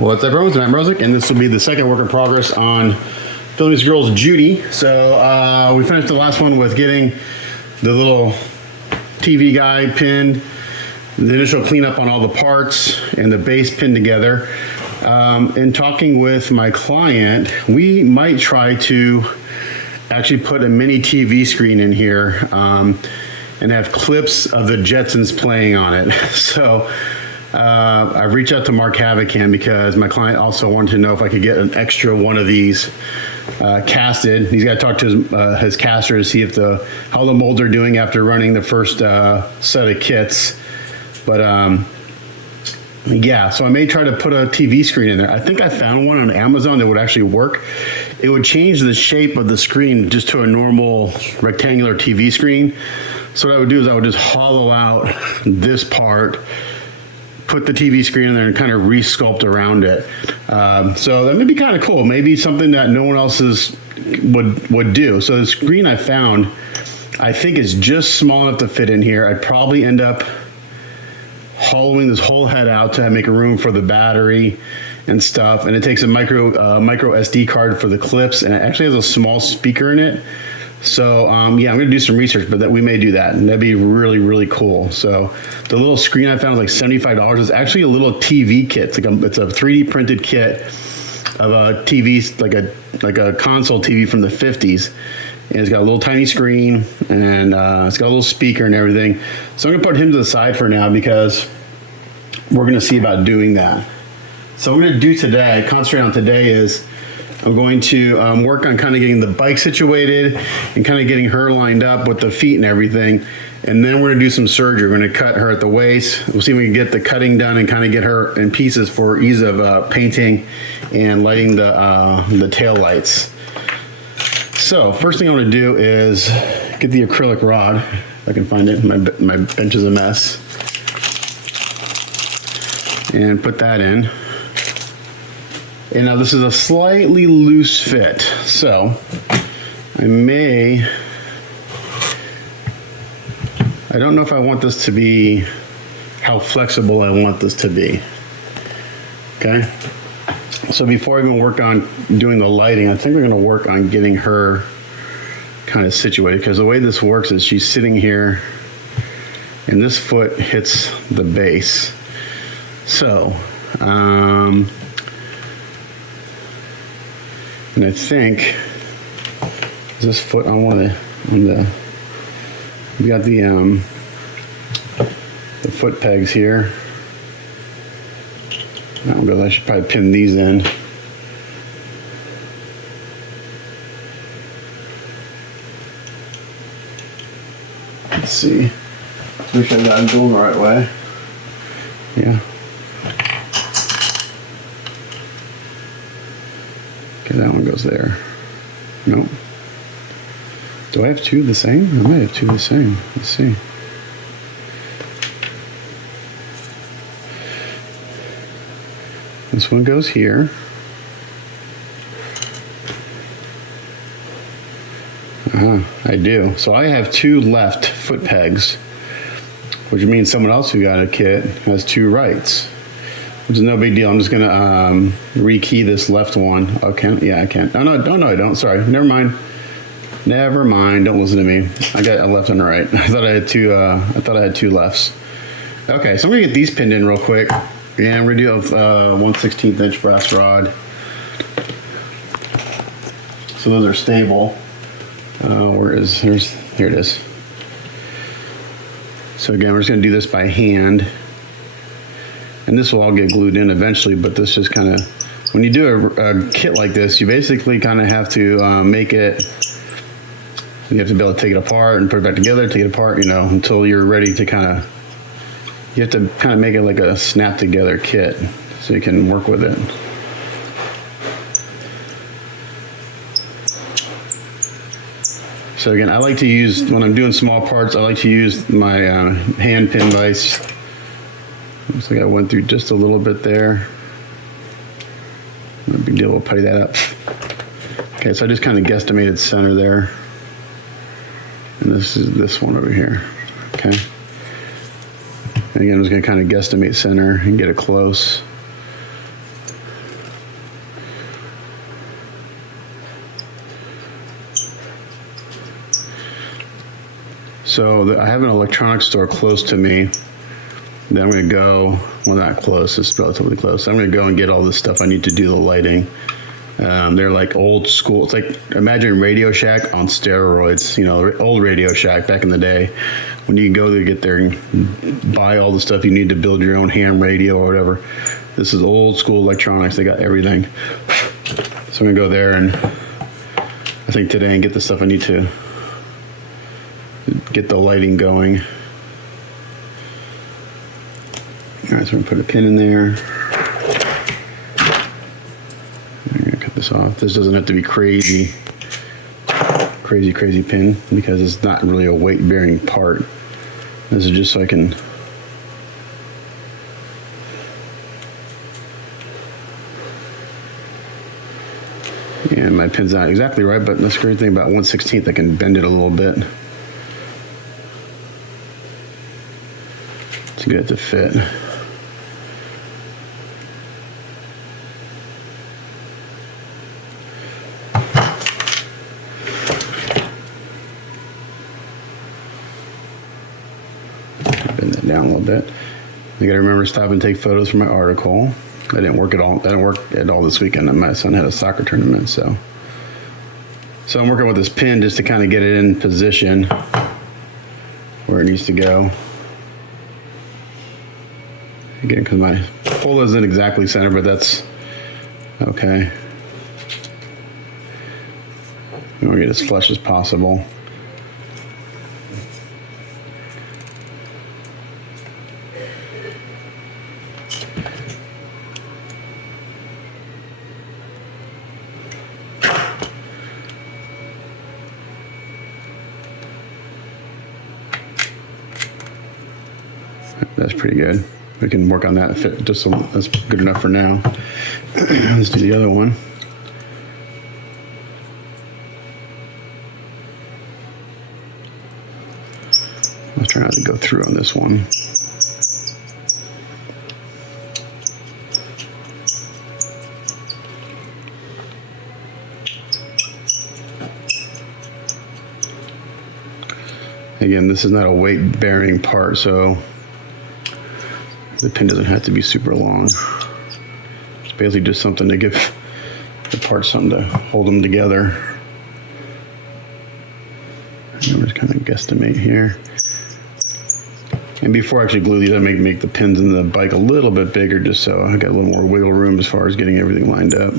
What's up, everyone? I'm Rosic, and this will be the second work in progress on Filmy's girl's Judy. So we finished the last one with getting the little TV guide pinned, the initial cleanup on all the parts, and the base pinned together. In talking with my client, we might try to actually put a mini TV screen in here and have clips of the Jetsons playing on it. So I've reached out to Mark Havicam because my client also wanted to know if I could get an extra one of these casted. He's got to talk to his caster to see if how the molds are doing after running the first set of kits. But yeah, so I may try to put a TV screen in there. I think I found one on Amazon that would actually work. It would change the shape of the screen just to a normal rectangular TV screen. So what I would do is I would just hollow out this part, put the TV screen in there, and kind of re-sculpt around it. So that may be kind of cool. Maybe something that no one else would do. So the screen I found, I think is just small enough to fit in here. I'd probably end up hollowing this whole head out to make a room for the battery and stuff. And it takes a micro SD card for the clips, and it actually has a small speaker in it. So yeah, I'm gonna do some research, but that we may do that, and that'd be really, really cool. So the little screen I found was like $75. It's actually a little TV kit. It's a 3D printed kit of a TV, like a console TV from the 50s. And it's got a little tiny screen, and it's got a little speaker and everything. So I'm gonna put him to the side for now because we're gonna see about doing that. So what I'm gonna do today, concentrate on today, is I'm going to work on kind of getting the bike situated and kind of getting her lined up with the feet and everything. And then we're gonna do some surgery. We're gonna cut her at the waist. We'll see if we can get the cutting done and kind of get her in pieces for ease of painting and lighting the tail lights. So first thing I want to do is get the acrylic rod, if I can find it. My bench is a mess. And put that in. And now this is a slightly loose fit, so I don't know if I want this to be, how flexible I want this to be, okay? So before I even work on doing the lighting, I think we're gonna work on getting her kind of situated, because the way this works is she's sitting here and this foot hits the base. So, and I think, is this foot on we got the foot pegs here. I should probably pin these in. Let's see. Make sure that I'm doing the right way. Yeah. Okay, that one goes there. Nope. Do I have two the same? I might have two the same. Let's see. This one goes here. I do. So I have two left foot pegs, which means someone else who got a kit has two rights, which is no big deal. I'm just gonna rekey this left one. Okay, yeah, I can. Oh no, I don't. Sorry, never mind. Never mind. Don't listen to me. I got a left and a right. I thought I had two. I thought I had two lefts. Okay, so I'm gonna get these pinned in real quick. Yeah, I'm gonna do a 1/16 inch brass rod. So those are stable. Here it is. So again, we're just gonna do this by hand. And this will all get glued in eventually, but this just kind of, when you do a kit like this, you basically kind of have to make it, you have to be able to take it apart and put it back together, take it apart, until you're ready to you have to kind of make it like a snap together kit so you can work with it. So again, I like to use, when I'm doing small parts, I like to use my hand pin vise. Looks like I went through just a little bit there. No big deal, we'll putty that up. Okay, so I just kind of guesstimated center there. And this is this one over here, okay? And again, I'm just gonna kind of guesstimate center and get it close. So I have an electronics store close to me. Then I'm going to go, well, not close, it's relatively close. I'm going to go and get all this stuff I need to do the lighting. They're like old school. It's like, imagine Radio Shack on steroids, you know, old Radio Shack back in the day when you can go there, get there and buy all the stuff you need to build your own ham radio or whatever. This is old school electronics. They got everything. So I'm going to go there and I think today and get the stuff I need to get the lighting going. All right, so I'm going to put a pin in there. I'm going to cut this off. This doesn't have to be crazy pin because it's not really a weight-bearing part. This is just so I can and my pin's not exactly right, but that's the great thing about 1/16, I can bend it a little bit to get it to fit. Bend that down a little bit. I gotta remember to stop and take photos for my article. I didn't work at all this weekend. My son had a soccer tournament, so I'm working with this pin just to kind of get it in position where it needs to go. Again, because my pull isn't exactly center, but that's okay. I want to get as flush as possible. That's pretty good. We can work on that. Fit just so that's good enough for now. Let's do the other one. Let's try not to go through on this one. Again, this is not a weight-bearing part, so the pin doesn't have to be super long. It's basically just something to give the parts something to hold them together. I'm just kind of guesstimate here. And before I actually glue these, I make the pins in the bike a little bit bigger just so I got a little more wiggle room as far as getting everything lined up.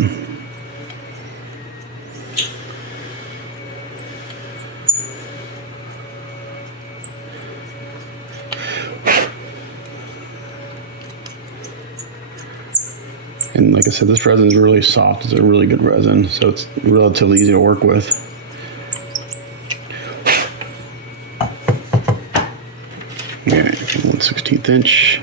And like I said, this resin is really soft. It's a really good resin, so it's relatively easy to work with. Yeah, 1/16 inch.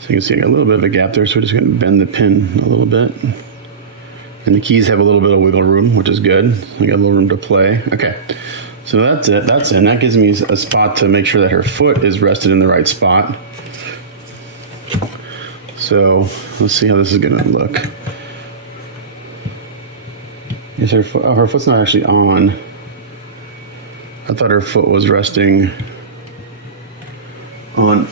So you can see I got a little bit of a gap there, so we're just going to bend the pin a little bit. And the keys have a little bit of wiggle room, which is good. I got a little room to play. Okay, so that's it. That's in. That gives me a spot to make sure that her foot is rested in the right spot. So let's see how this is going to look. Is her foot? Oh, her foot's not actually on. I thought her foot was resting on.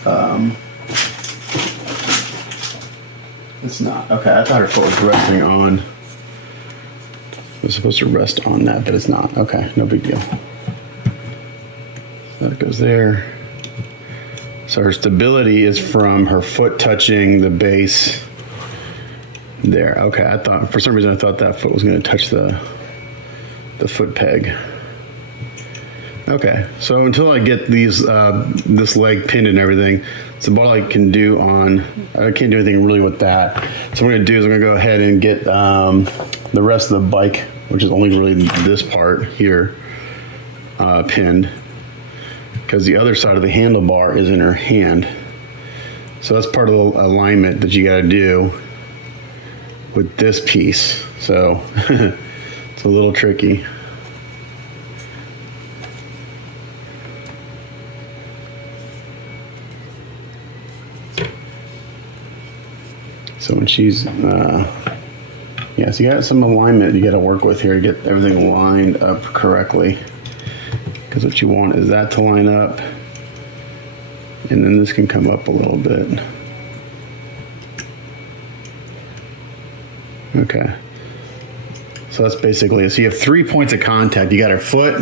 It's not. Okay, I thought her foot was resting on. It was supposed to rest on that, but it's not. Okay, no big deal. That goes there. So her stability is from her foot touching the base there. Okay, I thought, for some reason, I thought that foot was going to touch the foot peg. Okay, so until I get these this leg pinned and everything, it's about all I can do on. I can't do anything really with that. So what I'm going to do is I'm going to go ahead and get the rest of the bike, which is only really this part here, pinned, because the other side of the handlebar is in her hand. So that's part of the alignment that you got to do with this piece. So it's a little tricky. So when she's, yeah, so you got some alignment you got to work with here to get everything lined up correctly. Because what you want is that to line up, and then this can come up a little bit. Okay. So that's basically it. So you have 3 points of contact. You got her foot,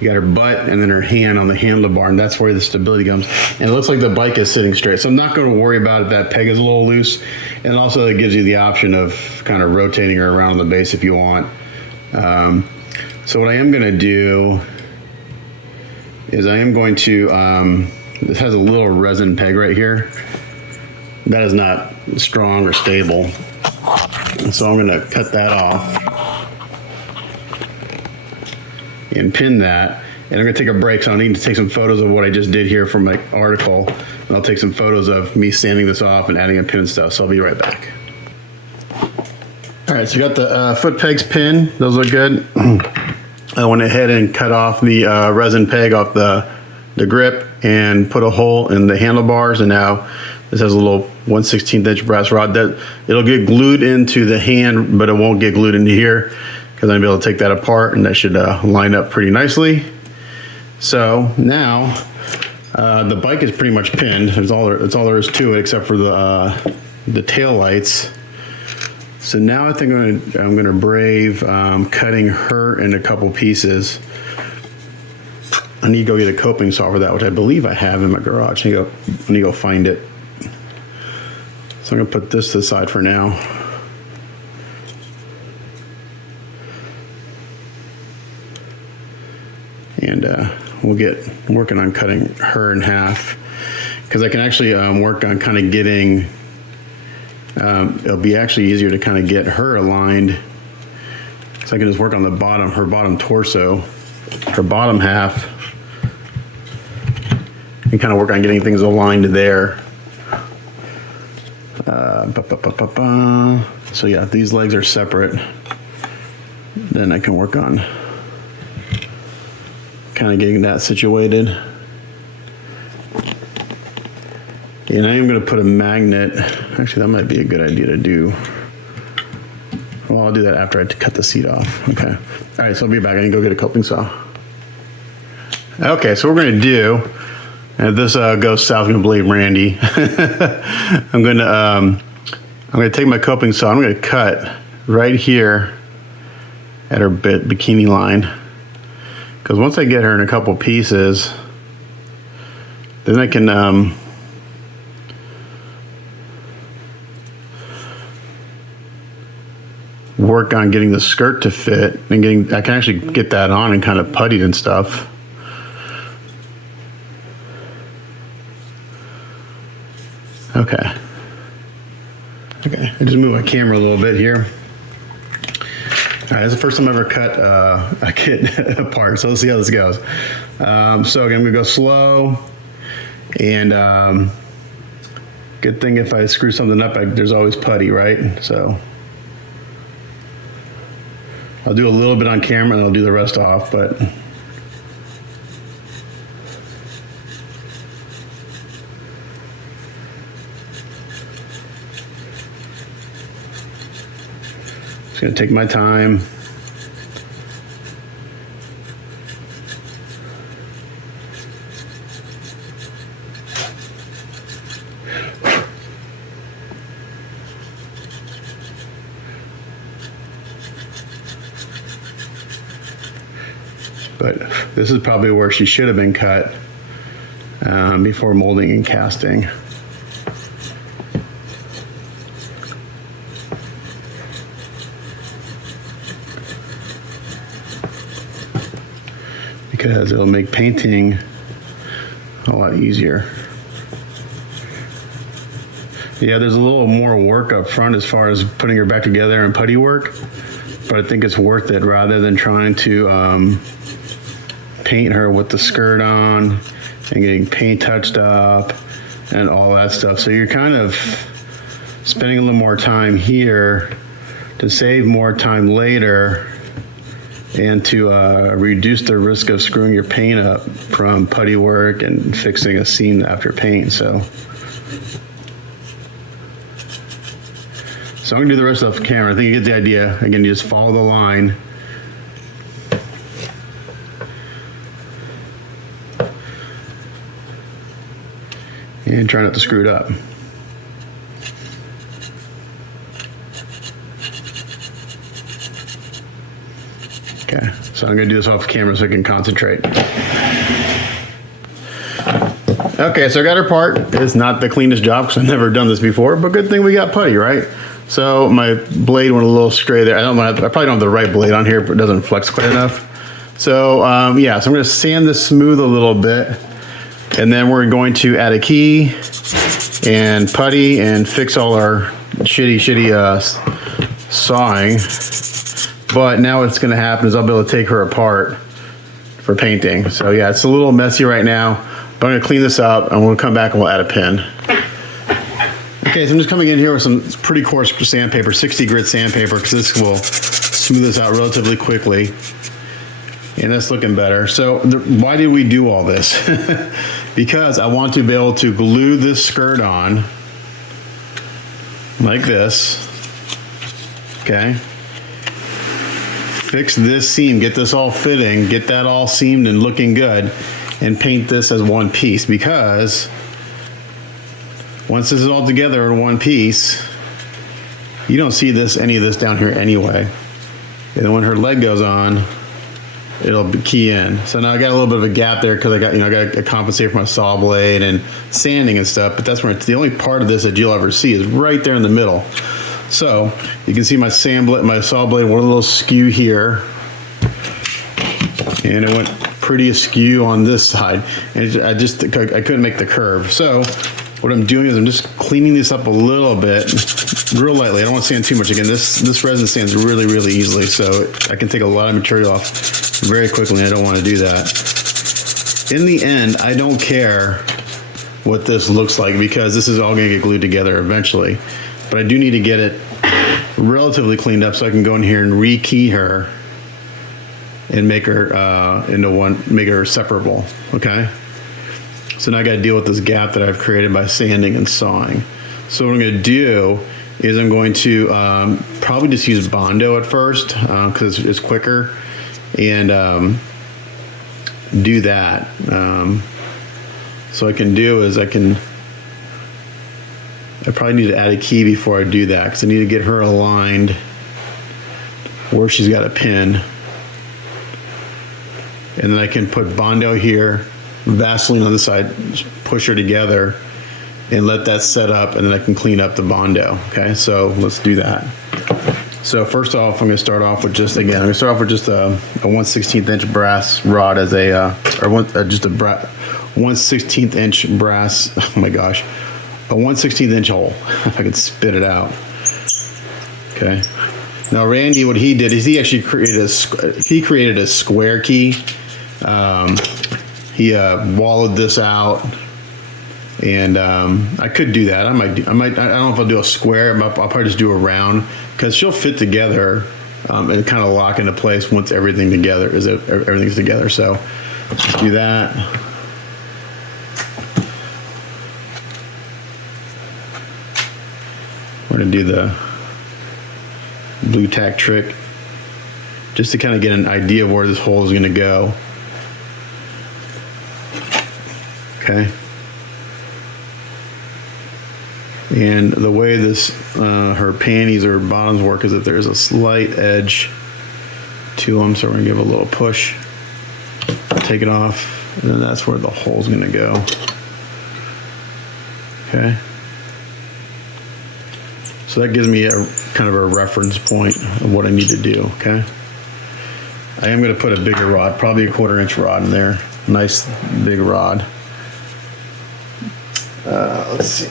you got her butt, and then her hand on the handlebar, and that's where the stability comes. And it looks like the bike is sitting straight. So I'm not going to worry about if that peg is a little loose. And also it gives you the option of kind of rotating her around on the base if you want. So what I am going to do is I am going to, this has a little resin peg right here. That is not strong or stable. And so I'm going to cut that off and pin that. And I'm going to take a break, so I need to take some photos of what I just did here from my article. And I'll take some photos of me sanding this off and adding a pin and stuff. So I'll be right back. All right, so you got the foot pegs pinned. Those look good. I went ahead and cut off the resin peg off the grip and put a hole in the handlebars. And now this has a little 1/16 inch brass rod that it'll get glued into the hand, but it won't get glued into here because I'm able to take that apart, and that should line up pretty nicely. So now the bike is pretty much pinned. That's all there is to it, except for the tail lights. So now I think I'm gonna brave cutting her into a couple pieces. I need to go get a coping saw for that, which I believe I have in my garage. I need to go find it. So I'm gonna put this to the side for now. And we'll get working on cutting her in half, because I can actually work on kind of getting, it'll be actually easier to kind of get her aligned. So I can just work on the bottom, her bottom torso, her bottom half, and kind of work on getting things aligned there. So yeah, if these legs are separate, then I can work on kind of getting that situated. And I am going to put a magnet. Actually, that might be a good idea to do. Well, I'll do that after I cut the seat off. Okay. All right, so I'll be back. I can go get a coping saw. Okay, so what we're going to do, and if this goes south, I'm going to blame Randy. I'm going to take my coping saw. I'm going to cut right here at her bikini line. Because once I get her in a couple pieces, then I can work on getting the skirt to fit, and I can actually get that on and kind of puttied and stuff. Okay. Okay, I just moved my camera a little bit here. All right, this is the first time I've ever cut a kit apart, so let's see how this goes. So again, I'm gonna go slow, and good thing if I screw something up, there's always putty, right? So I'll do a little bit on camera and I'll do the rest off, but just gonna take my time. But this is probably where she should have been cut before molding and casting. Because it'll make painting a lot easier. Yeah, there's a little more work up front as far as putting her back together and putty work, but I think it's worth it rather than trying to paint her with the skirt on and getting paint touched up and all that stuff. So you're kind of spending a little more time here to save more time later and to reduce the risk of screwing your paint up from putty work and fixing a seam after paint. So I'm gonna do the rest off camera. I think you get the idea. Again, you just follow the line. And try not to screw it up. Okay, so I'm gonna do this off camera so I can concentrate. Okay, so I got her part. It's not the cleanest job because I've never done this before, but good thing we got putty, right? So my blade went a little stray there. I probably don't have the right blade on here, but it doesn't flex quite enough. So yeah, so I'm gonna sand this smooth a little bit, and then we're going to add a key and putty and fix all our shitty sawing. But now what's gonna happen is I'll be able to take her apart for painting. So yeah, it's a little messy right now, but I'm gonna clean this up and we'll come back and we'll add a pin. Okay, so I'm just coming in here with some pretty coarse sandpaper, 60 grit sandpaper, because this will smooth this out relatively quickly. And that's looking better. So why did we do all this? Because I want to be able to glue this skirt on like this, okay? Fix this seam, get this all fitting, get that all seamed and looking good, and paint this as one piece, because once this is all together in one piece, you don't see any of this down here anyway. And then when her leg goes on, it'll key in. So now I got a little bit of a gap there because I got to compensate for my saw blade and sanding and stuff, but that's where it's the only part of this that you'll ever see is right there in the middle. So you can see my saw blade went a little skew here, and it went pretty askew on this side, and I couldn't make the curve. So what I'm doing is I'm just cleaning this up a little bit, real lightly. I don't want to sand too much. Again, this resin sands really, really easily, so I can take a lot of material off very quickly, and I don't want to do that. In the end, I don't care what this looks like because this is all going to get glued together eventually. But I do need to get it relatively cleaned up so I can go in here and rekey her and make her into one, make her separable, okay? So now I got to deal with this gap that I've created by sanding and sawing. So what I'm going to do is I'm going to probably just use Bondo at first because it's quicker, and do that. So I can do is I probably need to add a key before I do that because I need to get her aligned where she's got a pin. And then I can put Bondo here, Vaseline on the side, push her together, and let that set up, and then I can clean up the Bondo. Okay, so let's do that. So first off, I'm going to start off with just a 1/16 inch brass rod as a, just a 1/16 inch brass, oh my gosh, a 1/16 inch hole, if I can spit it out. Okay. Now Randy, what he did is he actually created a square key. He wallowed this out, and I could do that. I don't know if I'll do a square. I'll probably just do a round because she'll fit together and kind of lock into place once everything's together. So let's do that. We're gonna do the blue tack trick just to kind of get an idea of where this hole is gonna go. Okay. And the way this her panties or bottoms work is that there's a slight edge to them, so we're gonna give a little push, take it off, and then that's where the hole's gonna go. Okay. So that gives me a kind of a reference point of what I need to do. Okay. I am gonna put a bigger rod, probably a 1/4 inch rod in there. Nice big rod. Let's see.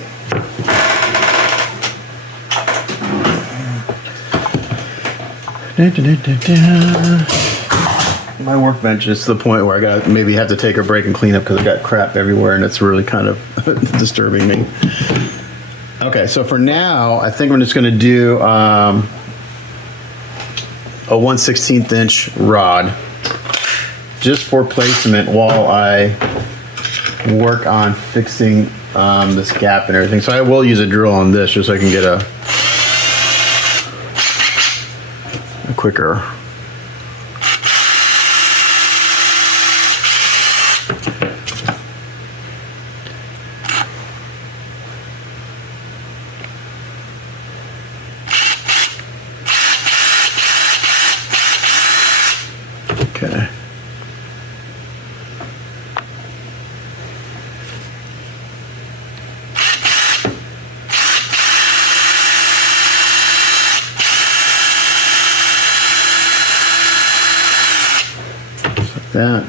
My workbench is to the point where I got maybe have to take a break and clean up because I got crap everywhere, and it's really kind of disturbing me. Okay, so for now, I think I'm just going to do a 1/16 inch rod just for placement while I work on fixing this gap and everything. So I will use a drill on this just so I can get a quicker. Okay. Like that.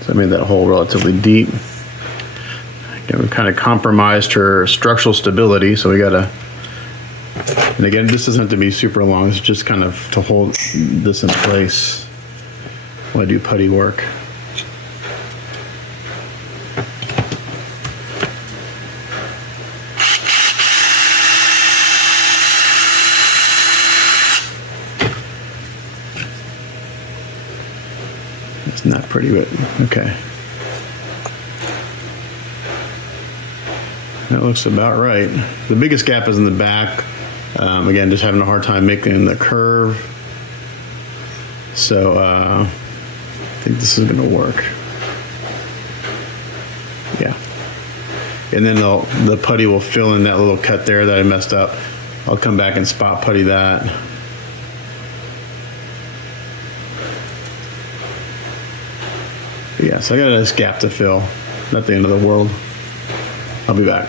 So I made that hole relatively deep. Again, we've kind of compromised her structural stability, so we gotta. And again, this doesn't have to be super long. It's just kind of to hold this in place while I do putty work. It's not pretty, but okay. That looks about right. The biggest gap is in the back. Again, just having a hard time making the curve. So I think this is gonna work. Yeah. And then the putty will fill in that little cut there that I messed up. I'll come back and spot putty that. But yeah, so I got this gap to fill. Not the end of the world. I'll be back.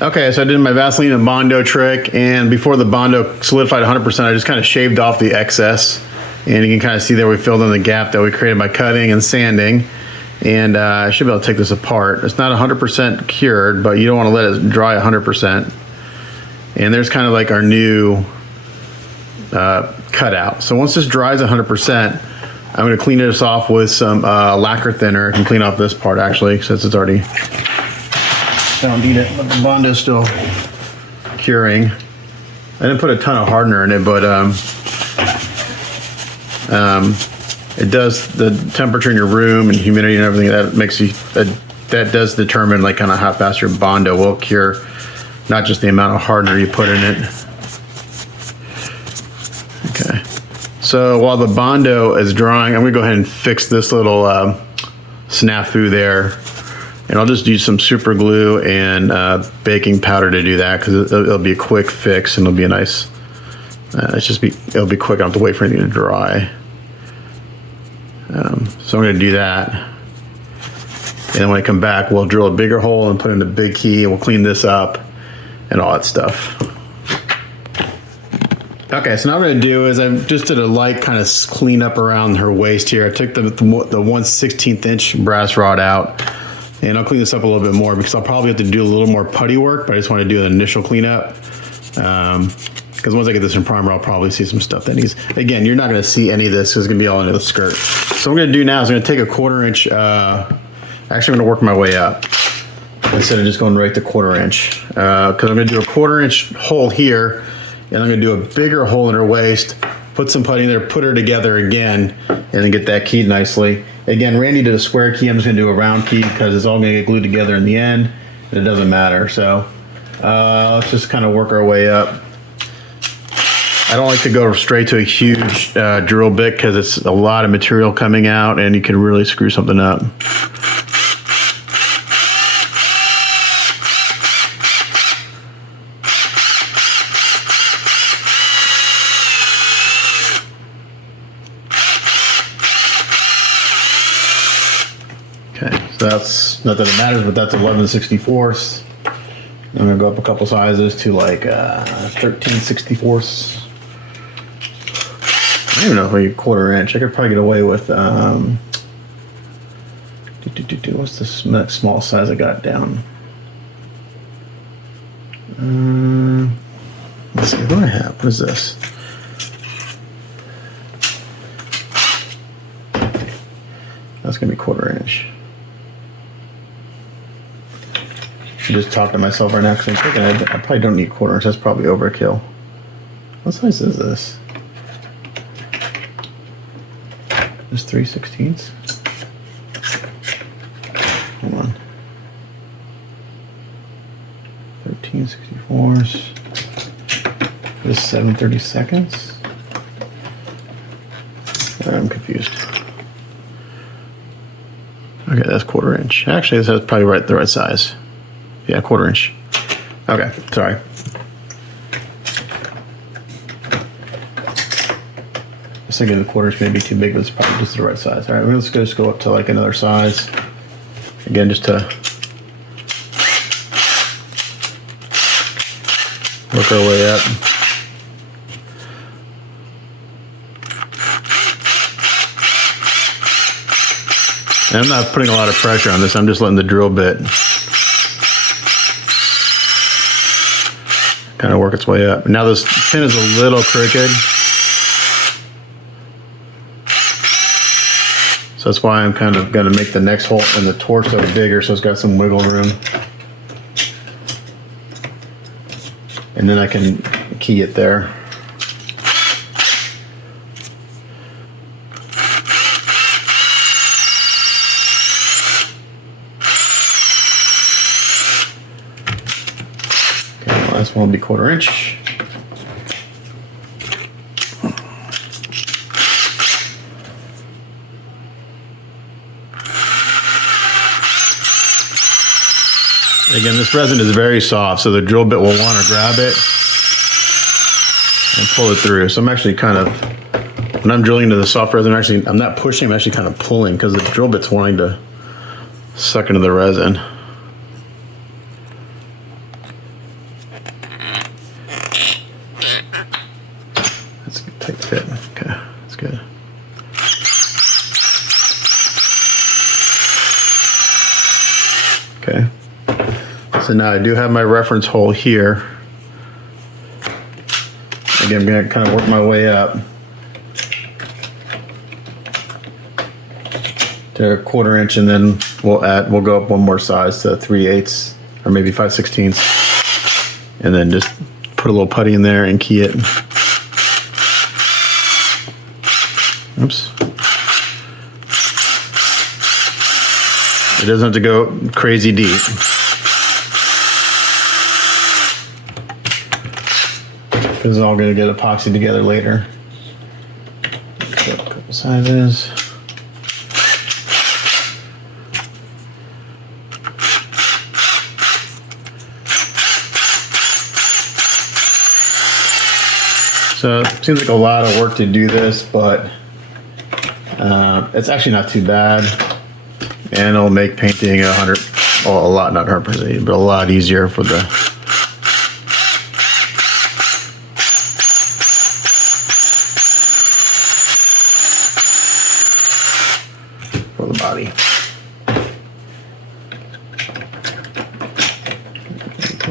Okay, so I did my Vaseline and Bondo trick, and before the Bondo solidified 100%, I just kind of shaved off the excess. And you can kind of see there we filled in the gap that we created by cutting and sanding. And I should be able to take this apart. It's not 100% cured, but you don't want to let it dry 100%. And there's kind of like our new cutout. So once this dries 100%, I'm going to clean this off with some lacquer thinner. I can clean off this part actually, since it's already. I don't need it, but the Bondo's still curing. I didn't put a ton of hardener in it, but it does the temperature in your room and humidity and everything. That makes you that does determine like kind of how fast your Bondo will cure, not just the amount of hardener you put in it. Okay, so while the Bondo is drying, I'm gonna go ahead and fix this little snafu there. And I'll just use some super glue and baking powder to do that because it'll be a quick fix and it'll be a nice. It'll be quick. I don't have to wait for anything to dry. So I'm going to do that. And then when I come back, we'll drill a bigger hole and put in a big key, and we'll clean this up and all that stuff. Okay, so now what I'm going to do is I just did a light kind of clean up around her waist here. I took the 1/16 inch brass rod out. And I'll clean this up a little bit more because I'll probably have to do a little more putty work, but I just want to do an initial cleanup. Because once I get this in primer, I'll probably see some stuff that needs. Again, you're not going to see any of this. It's going to be all into the skirt. So what I'm going to do now is I'm going to take a 1/4 inch. Actually, I'm going to work my way up instead of just going right to 1/4 inch. Because I'm going to do a 1/4 inch hole here, and I'm going to do a bigger hole in her waist. Put some putty in there, put her together again, and then get that keyed nicely. Again, Randy did a square key. I'm just gonna do a round key because it's all gonna get glued together in the end, and it doesn't matter. So let's just kind of work our way up. I don't like to go straight to a huge drill bit because it's a lot of material coming out, and you can really screw something up. Okay, so that's, not that it matters, but that's 11/64. I'm gonna go up a couple sizes to like 13/64. I don't even know if I get 1/4 inch. I could probably get away with, what's this next small size I got down? Let's see, what do I have? What is this? That's gonna be 1/4 inch. I'm just talking to myself right now because I'm thinking I probably don't need 1/4 inch. That's probably overkill. What size is this? It's 3/16. Hold on. 13/64. This is 7/32. I'm confused. Okay, that's 1/4 inch. Actually, that's probably the right size. Yeah, 1/4 inch. Okay, sorry. I was thinking the 1/4 inch may be too big, but it's probably just the right size. All right, let's just go up to like another size. Again, just to work our way up. And I'm not putting a lot of pressure on this. I'm just letting the drill bit kind of work its way up. Now this pin is a little crooked. So that's why I'm kind of going to make the next hole in the torso bigger so it's got some wiggle room. And then I can key it there. Last one will be 1/4 inch. Again, this resin is very soft, so the drill bit will want to grab it and pull it through. So I'm actually kind of, when I'm drilling into the soft resin, I'm not pushing, I'm actually kind of pulling because the drill bit's wanting to suck into the resin. That's a tight fit. Okay, that's good. Okay. So now I do have my reference hole here. Again, I'm going to kind of work my way up to 1/4 inch, and then we'll go up one more size to 3/8 or maybe 5/16, and then just put a little putty in there and key it. Oops. It doesn't have to go crazy deep. This is all going to get epoxy together later. Cut a couple sizes. So it seems like a lot of work to do this, but it's actually not too bad, and it'll make painting a lot, not 100%, but a lot easier for the body.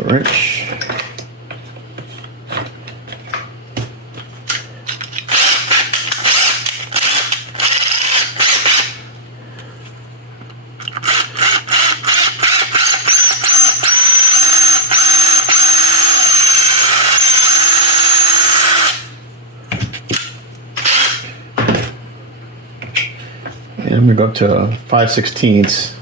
Rich. And I'm going to go up to 5/16.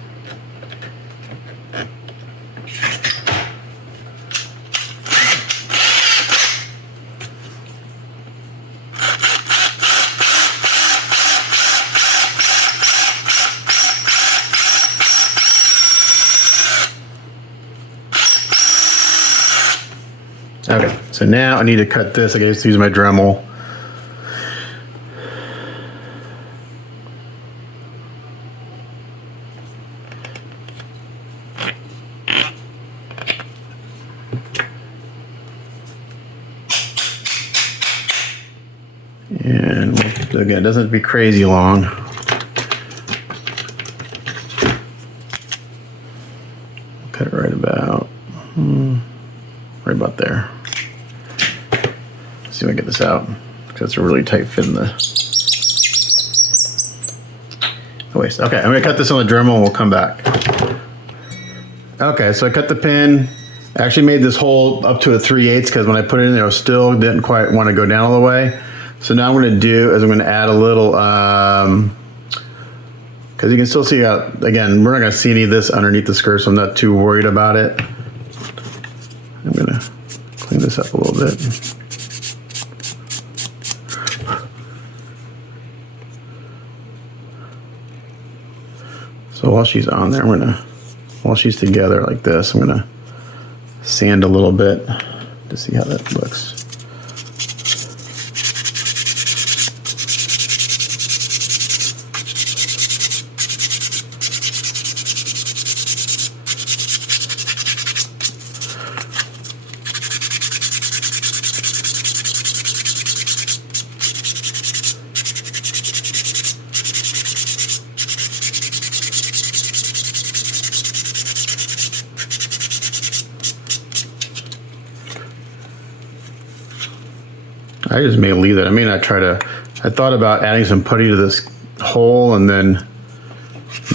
Okay, so now I need to cut this. I guess to use my Dremel. And again, it doesn't have to be crazy long. Cut it right about there. Let's see if I can get this out, because it's a really tight fit in the waist. Okay, I'm gonna cut this on the Dremel and we'll come back. Okay, so I cut the pin I actually made this hole up to a 3/8 because when I put it in there, I still didn't quite want to go down all the way. So now what I'm going to do is I'm going to add a little, because you can still see, again, we're not going to see any of this underneath the skirt, so I'm not too worried about it. I'm going to clean this up a little bit. So while she's on there, while she's together like this, I'm going to sand a little bit to see how that looks. I just may leave that. I may not try to. I thought about adding some putty to this hole and then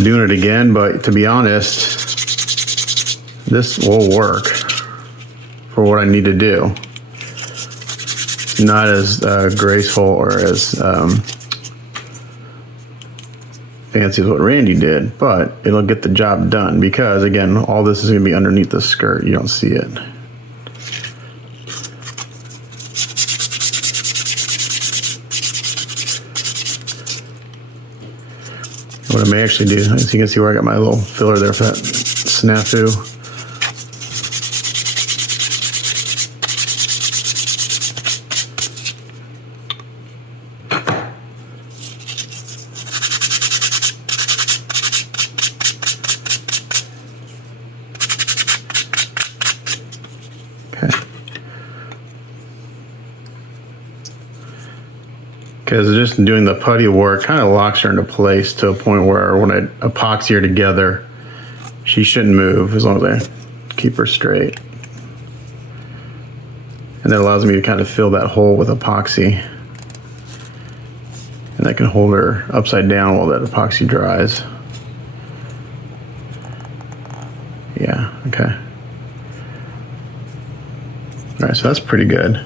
doing it again, but to be honest, this will work for what I need to do. Not as graceful or as fancy as what Randy did, but it'll get the job done because, again, all this is going to be underneath the skirt. You don't see it. What I may actually do, as you can see where I got my little filler there for that snafu. Okay. Because just doing the putty work kind of locks her into place to a point where when I epoxy her together, she shouldn't move as long as I keep her straight. And that allows me to kind of fill that hole with epoxy. And I can hold her upside down while that epoxy dries. Yeah, okay. All right, so that's pretty good.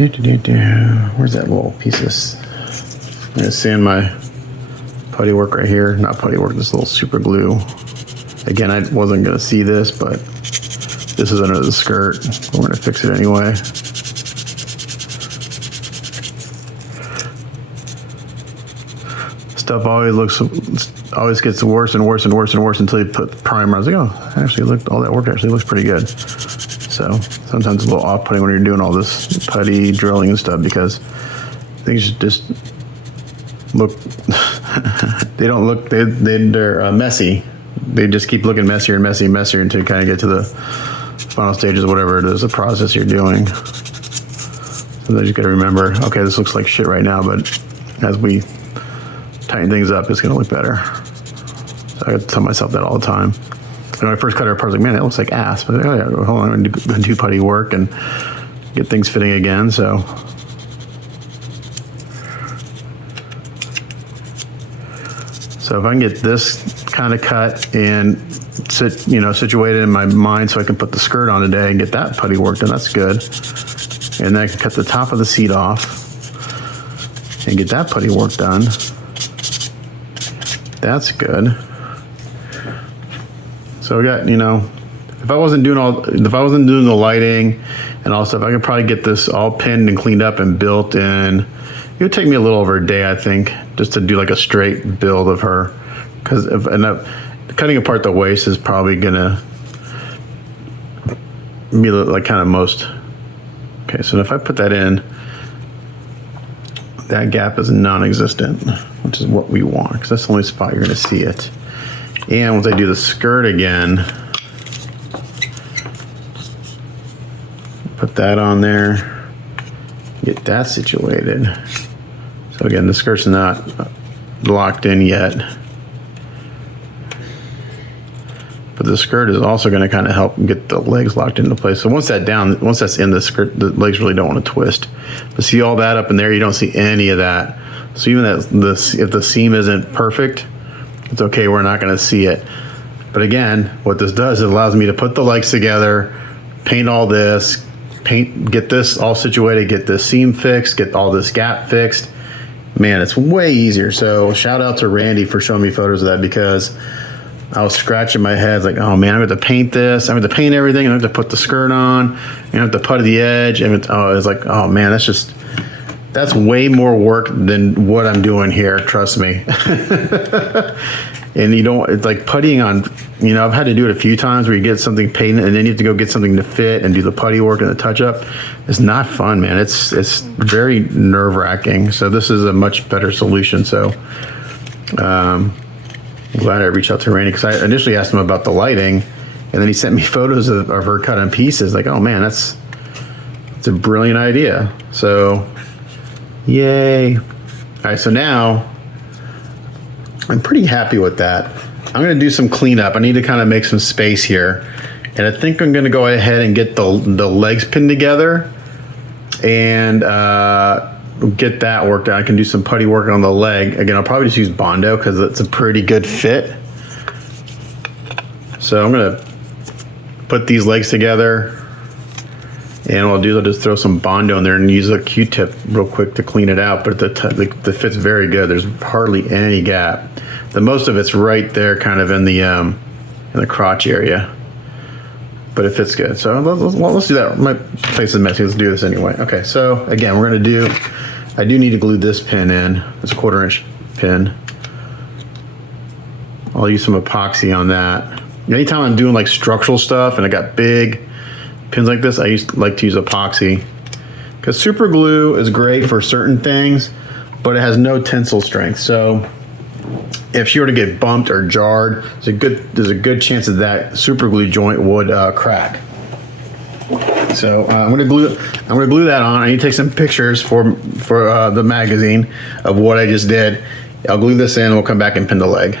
Where's that little piece of, I'm gonna sand my putty work right here. Not putty work, this little super glue. Again, I wasn't gonna see this, but this is under the skirt. We're gonna fix it anyway. Stuff always gets worse and worse and worse and worse until you put the primer. I was like, oh, all that work actually looks pretty good. So sometimes it's a little off-putting when you're doing all this putty drilling and stuff because things just look, they're messy. They just keep looking messier and messier and messier until you kind of get to the final stages of whatever it is, the process you're doing. So then you got to remember, okay, this looks like shit right now, but as we tighten things up, it's going to look better. So I tell myself that all the time. When I first cut her apart, I was like, man, it looks like ass. But oh yeah, hold on, I'm gonna do putty work and get things fitting again. So if I can get this kind of cut and situated in my mind so I can put the skirt on today and get that putty work done, that's good. And then I can cut the top of the seat off and get that putty work done. That's good. So we got, if I wasn't doing the lighting and all stuff, I could probably get this all pinned and cleaned up and built in. It would take me a little over a day, I think, just to do like a straight build of her. Because cutting apart the waist is probably gonna be like kind of most. Okay, so if I put that in, that gap is non-existent, which is what we want, because that's the only spot you're gonna see it. And once I do the skirt again, put that on there, get that situated. So again, the skirt's not locked in yet, but the skirt is also going to kind of help get the legs locked into place. So once that's in the skirt, the legs really don't want to twist. But see all that up in there, you don't see any of that. So even if the seam isn't perfect, it's okay, we're not going to see it. But again, what this does, it allows me to put the legs together, paint all this, get this all situated, get this seam fixed, get all this gap fixed. Man, it's way easier. So shout out to Randy for showing me photos of that, because I was scratching my head like, oh man, I'm going to paint this. I'm going to paint everything. I'm going to put the skirt on. I have to putty the edge. And it's like, oh man, that's way more work than what I'm doing here. Trust me. And it's like puttying on, I've had to do it a few times where you get something painted and then you have to go get something to fit and do the putty work and the touch up. It's not fun, man. It's very nerve wracking. So this is a much better solution. So, I'm glad I reached out to Randy, because I initially asked him about the lighting, and then he sent me photos of her cut in pieces. Like, oh man, it's a brilliant idea. So, yay. All right, so now I'm pretty happy with that. I'm gonna do some cleanup. I need to kind of make some space here. And I think I'm gonna go ahead and get the legs pinned together and get that worked out. I can do some putty work on the leg. Again, I'll probably just use Bondo because it's a pretty good fit. So I'm gonna put these legs together, and what I'll do is I'll just throw some Bondo in there and use a Q-tip real quick to clean it out. But the fit's very good. There's hardly any gap. The most of it's right there, kind of in the crotch area. But it fits good. So let's do that. My place is messy. Let's do this anyway. Okay, so again, I do need to glue this pin in. This 1/4 inch pin. I'll use some epoxy on that. Anytime I'm doing like structural stuff and I got big pins like this, I like to use epoxy, because super glue is great for certain things, but it has no tensile strength. So if she were to get bumped or jarred, there's a good chance that super glue joint would crack. So I'm gonna glue that on. I need to take some pictures for the magazine of what I just did. I'll glue this in and we'll come back and pin the leg.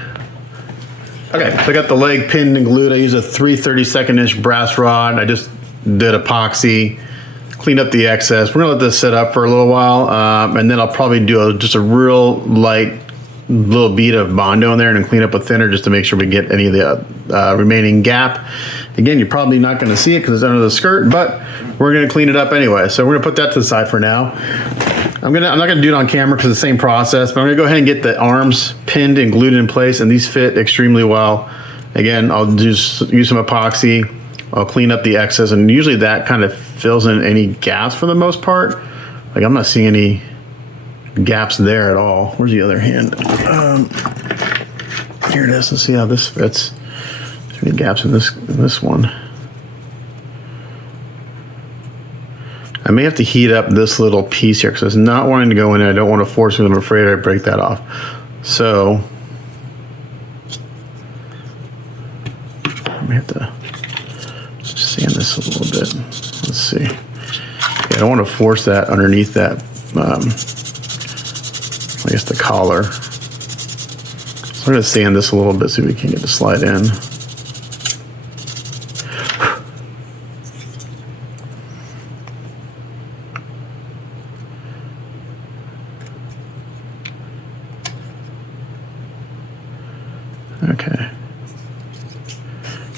Okay, so I got the leg pinned and glued. I use a 3/32 inch brass rod. I just did epoxy, cleaned up the excess. We're gonna let this sit up for a little while, and then I'll probably do just a real light little bead of Bondo in there and clean up with thinner just to make sure we get any of the remaining gap. Again, you're probably not going to see it because it's under the skirt, but we're going to clean it up anyway. So we're going to put that to the side for now. I'm not going to do it on camera because it's the same process, but I'm going to go ahead and get the arms pinned and glued in place, and these fit extremely well. Again, I'll just use some epoxy. I'll clean up the excess, and usually that kind of fills in any gaps for the most part. Like, I'm not seeing any gaps there at all. Where's the other hand? Here it is. Let's see how this fits. There's any gaps in this one. I may have to heat up this little piece here because it's not wanting to go in. I don't want to force it. I'm afraid I'd break that off. So I may have to sand this a little bit. Let's see. Yeah, I don't want to force that underneath that. I guess the collar. So I'm going to sand this a little bit so we can get to slide in. Okay.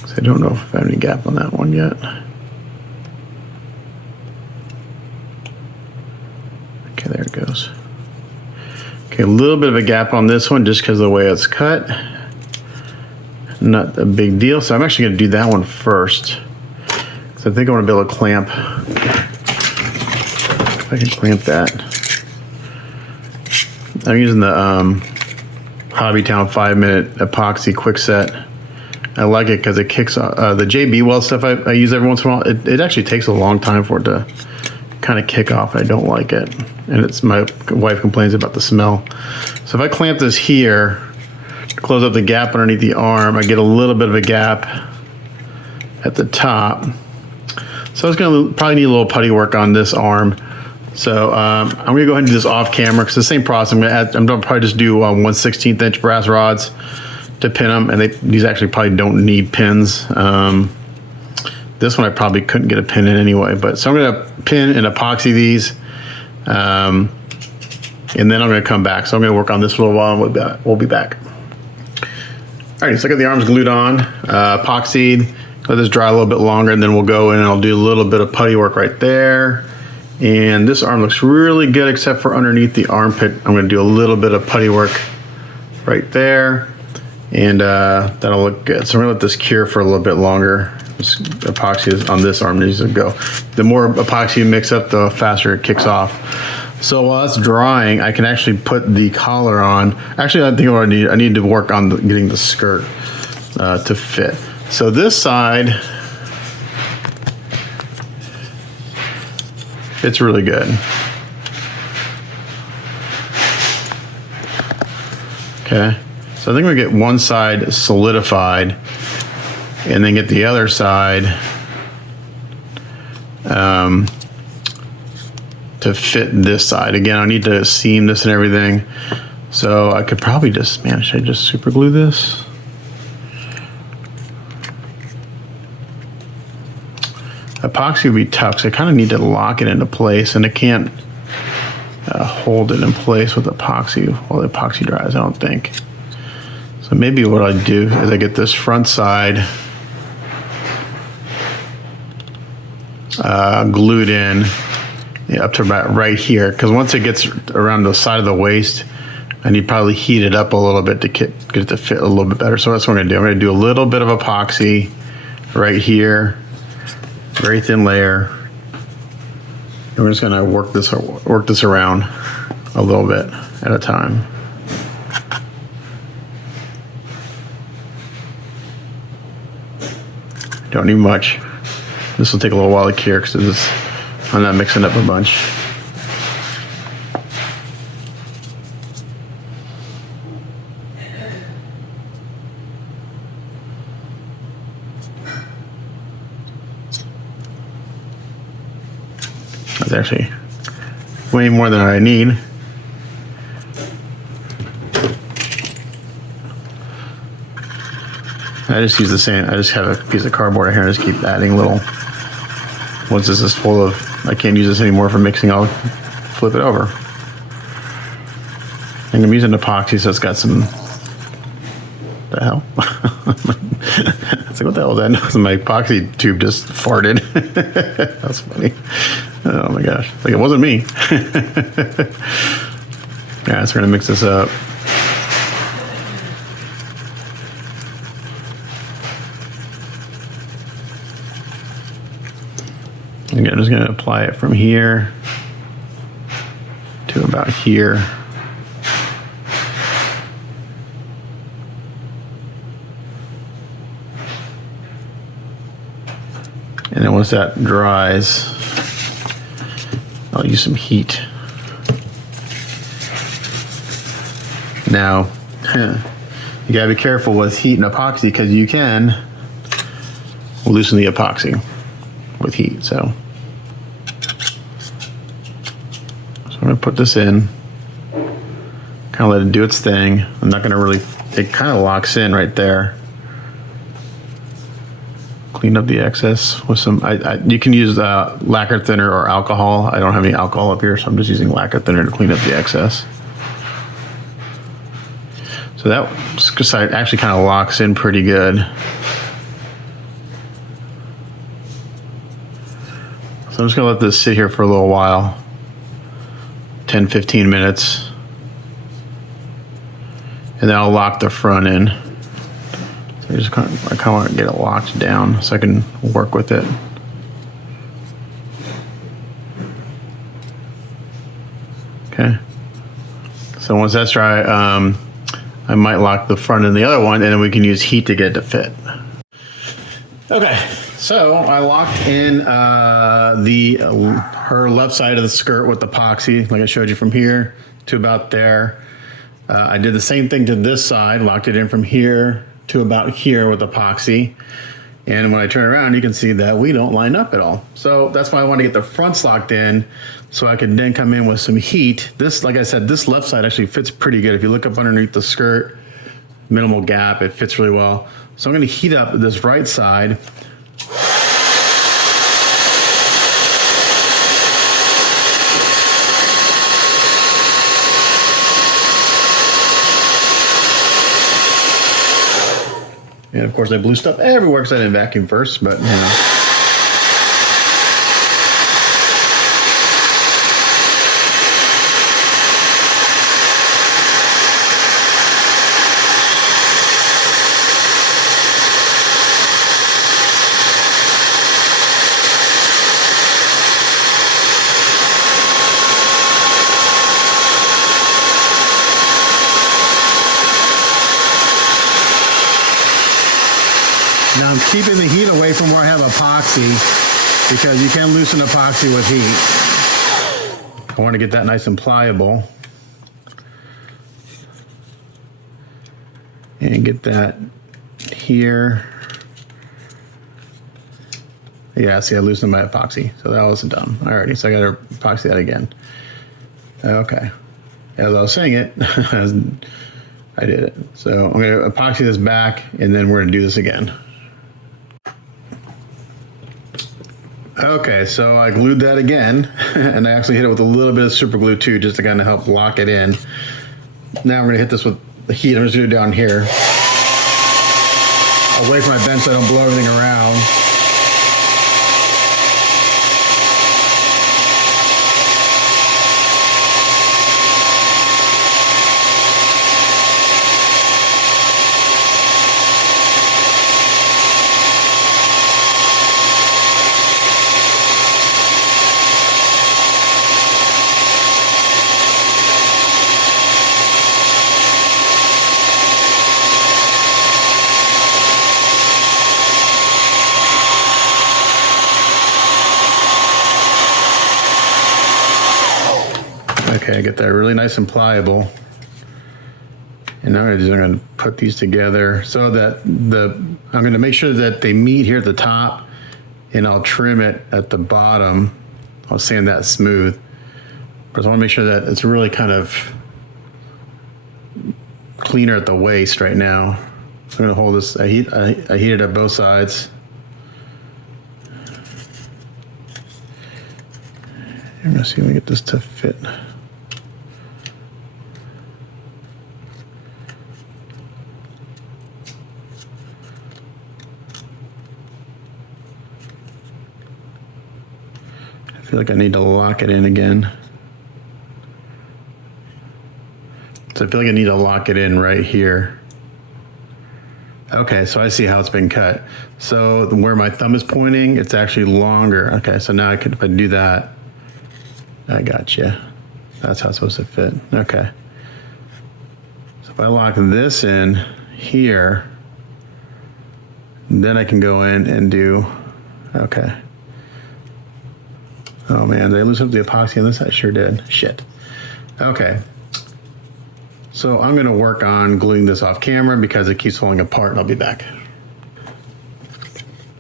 So I don't know if I have any gap on that one yet. Okay, there it goes. Okay, a little bit of a gap on this one just because of the way it's cut. Not a big deal. So I'm actually going to do that one first, because I think I want to be able to clamp. If I can clamp that. I'm using the Hobbytown 5-minute epoxy quick set. I like it because it kicks the JB Weld stuff I use every once in a while. It actually takes a long time for it to kind of kick off. I don't like it, and my wife complains about the smell. So if I clamp this here to close up the gap underneath the arm, I get a little bit of a gap at the top. So I was going to probably need a little putty work on this arm. So I'm going to go ahead and do this off camera because the same process. I'm going to probably just do 1/16 inch brass rods to pin them, and these actually probably don't need pins. This one I probably couldn't get a pin in anyway, but so I'm going to pin and epoxy these, and then I'm going to come back. So I'm going to work on this for a little while, and we'll be back. Alright, so I got the arms glued on, epoxied. Let this dry a little bit longer, and then we'll go in and I'll do a little bit of putty work right there. And this arm looks really good except for underneath the armpit. I'm going to do a little bit of putty work right there, and that'll look good. So I'm going to let this cure for a little bit longer. This epoxy on this arm needs to go. The more epoxy you mix up, the faster it kicks off. So while it's drying, I can actually put the collar on. Actually, I think what I need to work on getting the skirt to fit. So this side fits really good. Okay, so I think we get one side solidified and then get the other side to fit this side. Again, I need to seam this and everything. So I could probably just, man, should I just super glue this? Epoxy would be tough, so I kind of need to lock it into place, and I can't hold it in place with epoxy while the epoxy dries, I don't think. So maybe what I do is I get this front side glued in up to about right here, because once it gets around the side of the waist, I need probably heat it up a little bit to get it to fit a little bit better. So that's what I'm gonna do. I'm gonna do a little bit of epoxy right here, very thin layer. And we're just gonna work this around a little bit at a time. Don't need much. This will take a little while to cure because I'm not mixing up a bunch. That's actually way more than I need. I just use the same, I just have a piece of cardboard here and just keep adding little, once this is full of, I can't use this anymore for mixing, I'll flip it over. And I'm using epoxy, so it's got some, the hell? It's like, what the hell is that? My epoxy tube just farted. That's funny. Oh my gosh, like it wasn't me. Yeah, so we're gonna mix this up. Again, I'm just gonna apply it from here to about here. And then once that dries, I'll use some heat. Now, you gotta be careful with heat and epoxy because you can loosen the epoxy with heat. So I'm gonna put this in, kind of let it do its thing. I'm not gonna really, it kind of locks in right there. Clean up the excess with some, you can use lacquer thinner or alcohol. I don't have any alcohol up here, so I'm just using lacquer thinner to clean up the excess. So that side actually kind of locks in pretty good. So I'm just gonna let this sit here for a little while, 10, 15 minutes. And then I'll lock the front in. So I kind of want to get it locked down so I can work with it. Okay. So once that's dry, I might lock the front and the other one, and then we can use heat to get it to fit. Okay, so I locked in her left side of the skirt with epoxy, like I showed you from here to about there. I did the same thing to this side, locked it in from here to about here with epoxy. And when I turn around, you can see that we don't line up at all. So that's why I want to get the fronts locked in so I can then come in with some heat. This, like I said, this left side actually fits pretty good. If you look up underneath the skirt, minimal gap, it fits really well. So I'm going to heat up this right side. And of course I blew stuff everywhere because I didn't vacuum first, but you know. Now I'm keeping the heat away from where I have epoxy because you can loosen epoxy with heat. I want to get that nice and pliable. And get that here. Yeah, see, I loosened my epoxy, so that wasn't done. Alrighty, so I got to epoxy that again. Okay. As I was saying it, I did it. So I'm going to epoxy this back, and then we're going to do this again. Okay, so I glued that again, and I actually hit it with a little bit of super glue too, just to kind of help lock it in. Now I'm going to hit this with the heat. I'm just going to do it down here, away from my bench so I don't blow everything around. Okay, I get that really nice and pliable. And now I'm going to put these together so that I'm going to make sure that they meet here at the top, and I'll trim it at the bottom. I'll sand that smooth. Because I want to make sure that it's really kind of cleaner at the waist right now. I'm going to hold this, I heat it at both sides. I'm going to see if we can get this to fit. I feel like I need to lock it in again. So I feel like I need to lock it in right here. Okay, so I see how it's been cut. So where my thumb is pointing, it's actually longer. Okay, so now if I do that, I got you. That's how it's supposed to fit. Okay. So if I lock this in here, then I can go in and do, okay. Oh man, did I loosen up the epoxy on this? I sure did. Shit. Okay. So I'm going to work on gluing this off camera because it keeps falling apart, and I'll be back.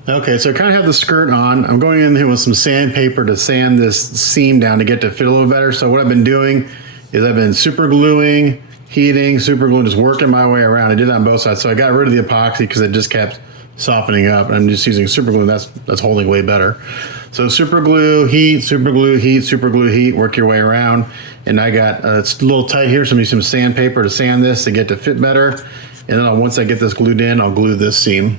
Okay, so I kind of have the skirt on. I'm going in here with some sandpaper to sand this seam down to get to fit a little better. So what I've been doing is I've been super gluing, heating, super gluing, just working my way around. I did that on both sides. So I got rid of the epoxy because it just kept softening up. And I'm just using super glue, and that's holding way better. So super glue, heat, super glue, heat, super glue, heat, work your way around. And I got, it's a little tight here, so I'm using some sandpaper to sand this to get to fit better. And then once I get this glued in, I'll glue this seam.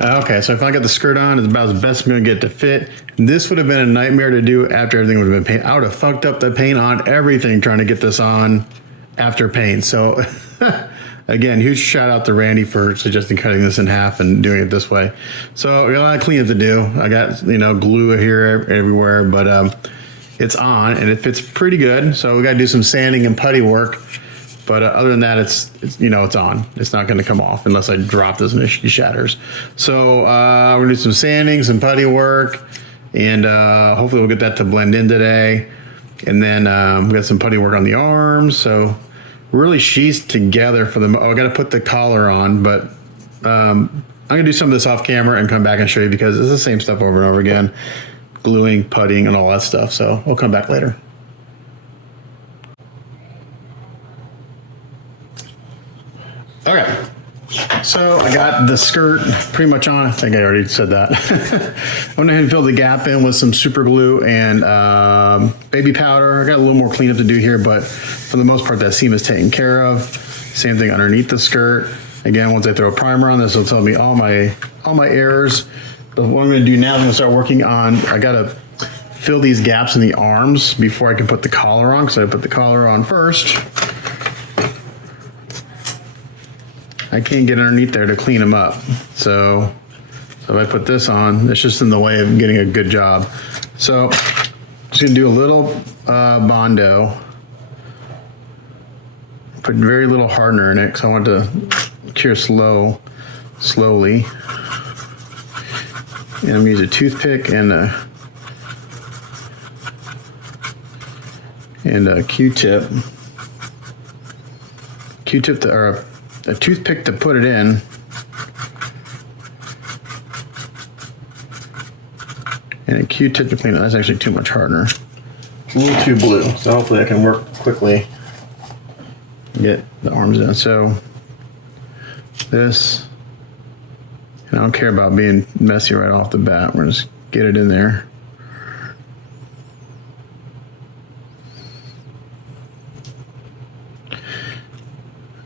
Okay, so if I got the skirt on, it's about as best I'm gonna get to fit. This would have been a nightmare to do after everything would have been painted. I would have fucked up the paint on everything trying to get this on after paint. So again, huge shout out to Randy for suggesting cutting this in half and doing it this way. So we got a lot of cleanup to do. I got, glue here everywhere, but it's on and it fits pretty good. So we got to do some sanding and putty work. But other than that, it's on. It's not going to come off unless I drop this and it shatters. So we're going to do some sanding, some putty work, and hopefully we'll get that to blend in today. And then we got some putty work on the arms. So really sheaths together for the, I got to put the collar on, but I'm going to do some of this off camera and come back and show you because it's the same stuff over and over again. Gluing, puttying, and all that stuff. So we'll come back later. Okay, so I got the skirt pretty much on. I think I already said that. I went ahead and filled the gap in with some super glue and baby powder. I got a little more cleanup to do here, but for the most part, that seam is taken care of. Same thing underneath the skirt. Again, once I throw a primer on this, it'll tell me all my errors. But what I'm gonna do now is I'm gonna start working on, I gotta fill these gaps in the arms before I can put the collar on, because I put the collar on first. I can't get underneath there to clean them up. So if I put this on, it's just in the way of getting a good job. So just gonna do a little Bondo. Put very little hardener in it because I want to cure slowly. And I'm gonna use a toothpick and a Q-tip. Or a toothpick to put it in. And a Q-tip to clean it. That's actually too much hardener. It's a little too blue, so hopefully I can work quickly. Get the arms done. So this, and I don't care about being messy right off the bat. We're just get it in there.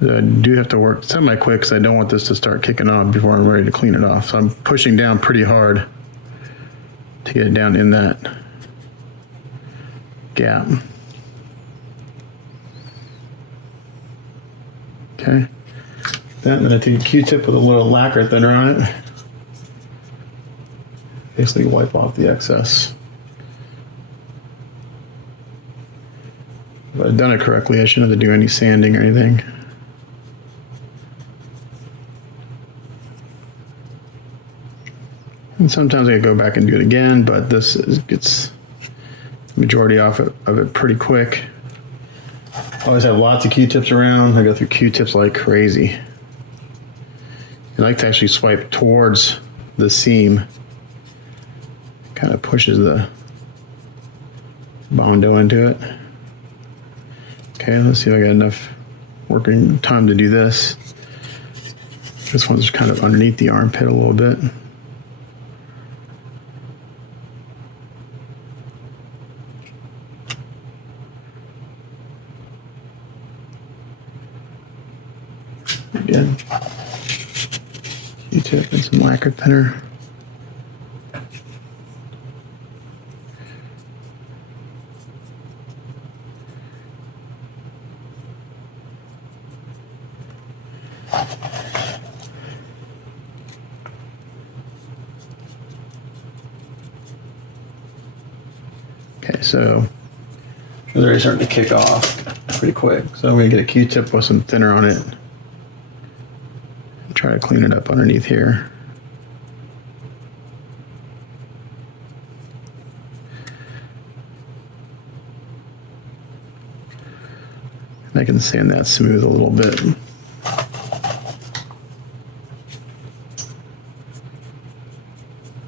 I do have to work semi-quick because I don't want this to start kicking off before I'm ready to clean it off. So I'm pushing down pretty hard to get it down in that gap. Okay. Then I take a Q-tip with a little lacquer thinner on it. Basically wipe off the excess. If I've done it correctly, I shouldn't have to do any sanding or anything. And sometimes I go back and do it again, but this gets the majority off of it pretty quick. I always have lots of Q-tips around. I go through Q-tips like crazy. I like to actually swipe towards the seam. Kind of pushes the Bondo into it. Okay, let's see if I got enough working time to do this. This one's kind of underneath the armpit a little bit. Again, Q-tip and some lacquer thinner. Okay, so it's already starting to kick off pretty quick. So I'm going to get a Q-tip with some thinner on it. Try to clean it up underneath here. And I can sand that smooth a little bit.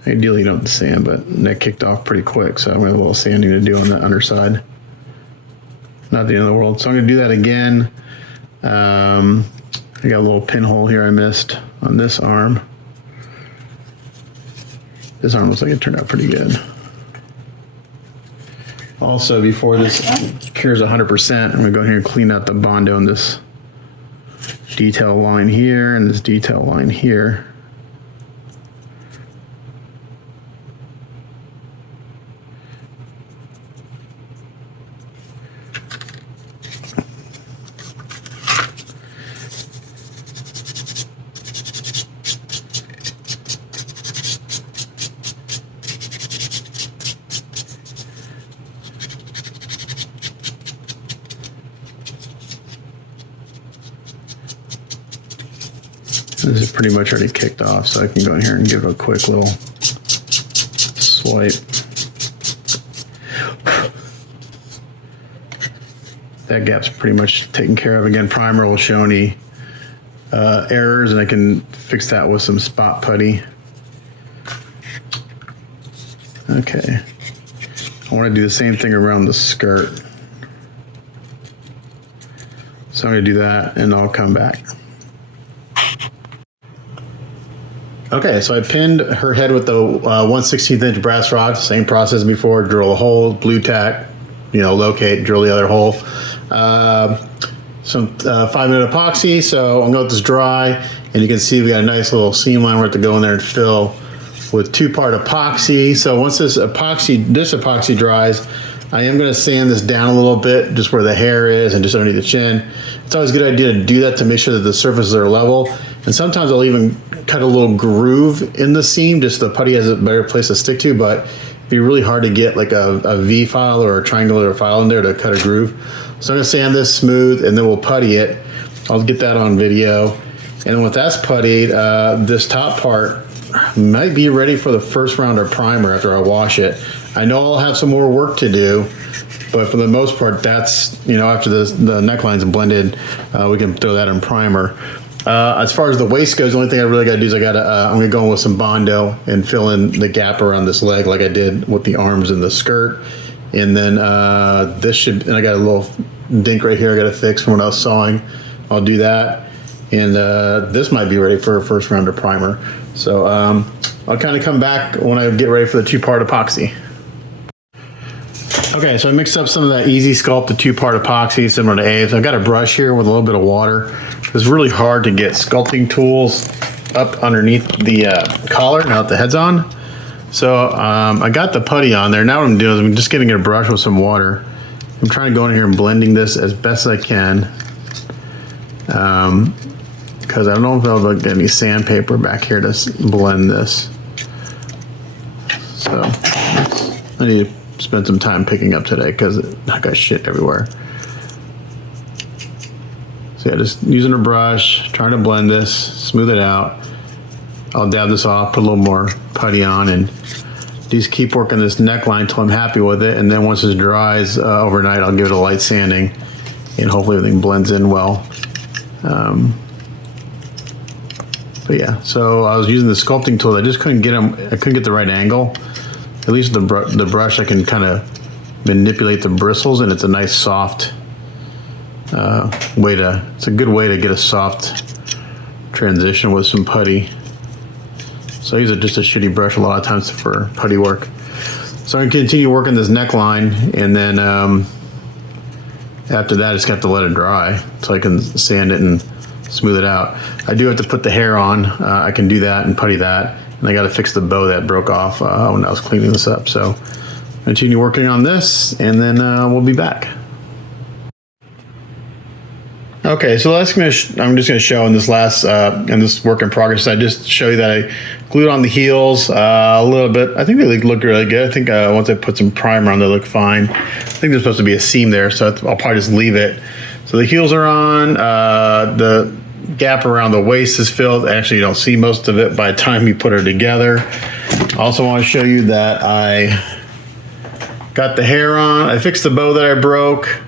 Ideally you don't sand, but that kicked off pretty quick, so I'm gonna have a little sanding to do on the underside. Not the end of the world. So I'm gonna do that again. I got a little pinhole here I missed on this arm. This arm looks like it turned out pretty good. Also, before this cures 100%, I'm gonna go in here and clean out the Bondo in this detail line here and this detail line here. This is pretty much already kicked off, so I can go in here and give a quick little swipe. That gap's pretty much taken care of. Again, primer will show any errors, and I can fix that with some spot putty. Okay. I want to do the same thing around the skirt. So I'm going to do that, and I'll come back. Okay, so I pinned her head with the 1/16 inch brass rod. Same process before. Drill a hole, blue tack, locate, drill the other hole. some 5-minute epoxy. So I'm gonna let this dry, and you can see we got a nice little seam line where I have to go in there and fill with 2-part epoxy. So once this epoxy dries, I am gonna sand this down a little bit, just where the hair is and just underneath the chin. It's always a good idea to do that to make sure that the surfaces are level. And sometimes I'll even cut a little groove in the seam, just so the putty has a better place to stick to, but it'd be really hard to get like a V file or a triangular file in there to cut a groove. So I'm gonna sand this smooth, and then we'll putty it. I'll get that on video. And then once that's puttied, this top part might be ready for the first round of primer after I wash it. I know I'll have some more work to do, but for the most part, that's, after the neckline's blended, we can throw that in primer. As far as the waist goes, the only thing I really gotta do is I'm gonna go in with some Bondo and fill in the gap around this leg like I did with the arms and the skirt. And then and I got a little dink right here I gotta fix from when I was sewing. I'll do that. And this might be ready for a first round of primer. So I'll kind of come back when I get ready for the 2-part epoxy. Okay, so I mixed up some of that Easy Sculpt, the 2-part epoxy, similar to Abe's. I've got a brush here with a little bit of water. It's really hard to get sculpting tools up underneath the collar now that the head's on. So I got the putty on there. Now what I'm doing is I'm just getting a brush with some water. I'm trying to go in here and blending this as best as I can. Because I don't know if I'll get any sandpaper back here to blend this. So I need to spend some time picking up today because I got shit everywhere. So yeah, just using a brush, trying to blend this, smooth it out. I'll dab this off, put a little more putty on, and just keep working this neckline until I'm happy with it. And then once it dries overnight, I'll give it a light sanding, and hopefully everything blends in well. But yeah, so I was using the sculpting tool. I just couldn't get them. I couldn't get the right angle. At least the brush, I can kind of manipulate the bristles, and it's a nice soft it's a good way to get a soft transition with some putty. So I use just a shitty brush a lot of times for putty work. So I'm gonna continue working this neckline, and then after that I just got to let it dry so I can sand it and smooth it out. I do have to put the hair on. I can do that and putty that. And I got to fix the bow that broke off when I was cleaning this up. So continue working on this, and then we'll be back. Okay, so I'm just going to show in this last in this work in progress. I just show you that I glued on the heels a little bit. I think they look really good. I think once I put some primer on, they look fine. I think there's supposed to be a seam there, so I'll probably just leave it. So the heels are on. The gap around the waist is filled. Actually, you don't see most of it by the time you put her together. I also want to show you that I got the hair on. I fixed the bow that I broke,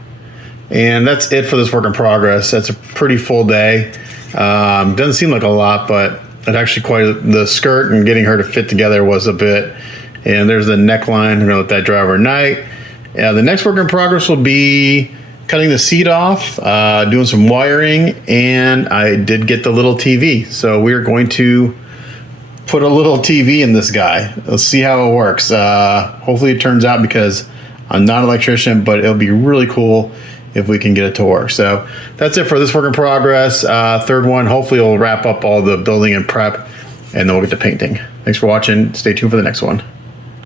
and that's it for this work in progress. That's a pretty full day. Doesn't seem like a lot, but it actually the skirt and getting her to fit together was a bit. And there's the neckline. I'm gonna let that dry overnight. The next work in progress will be cutting the seat off, doing some wiring, and I did get the little TV. So we're going to put a little TV in this guy. Let's see how it works. Hopefully it turns out, because I'm not an electrician, but it'll be really cool if we can get it to work. So that's it for this work in progress. Third one, hopefully we'll wrap up all the building and prep, and then we'll get to painting. Thanks for watching. Stay tuned for the next one.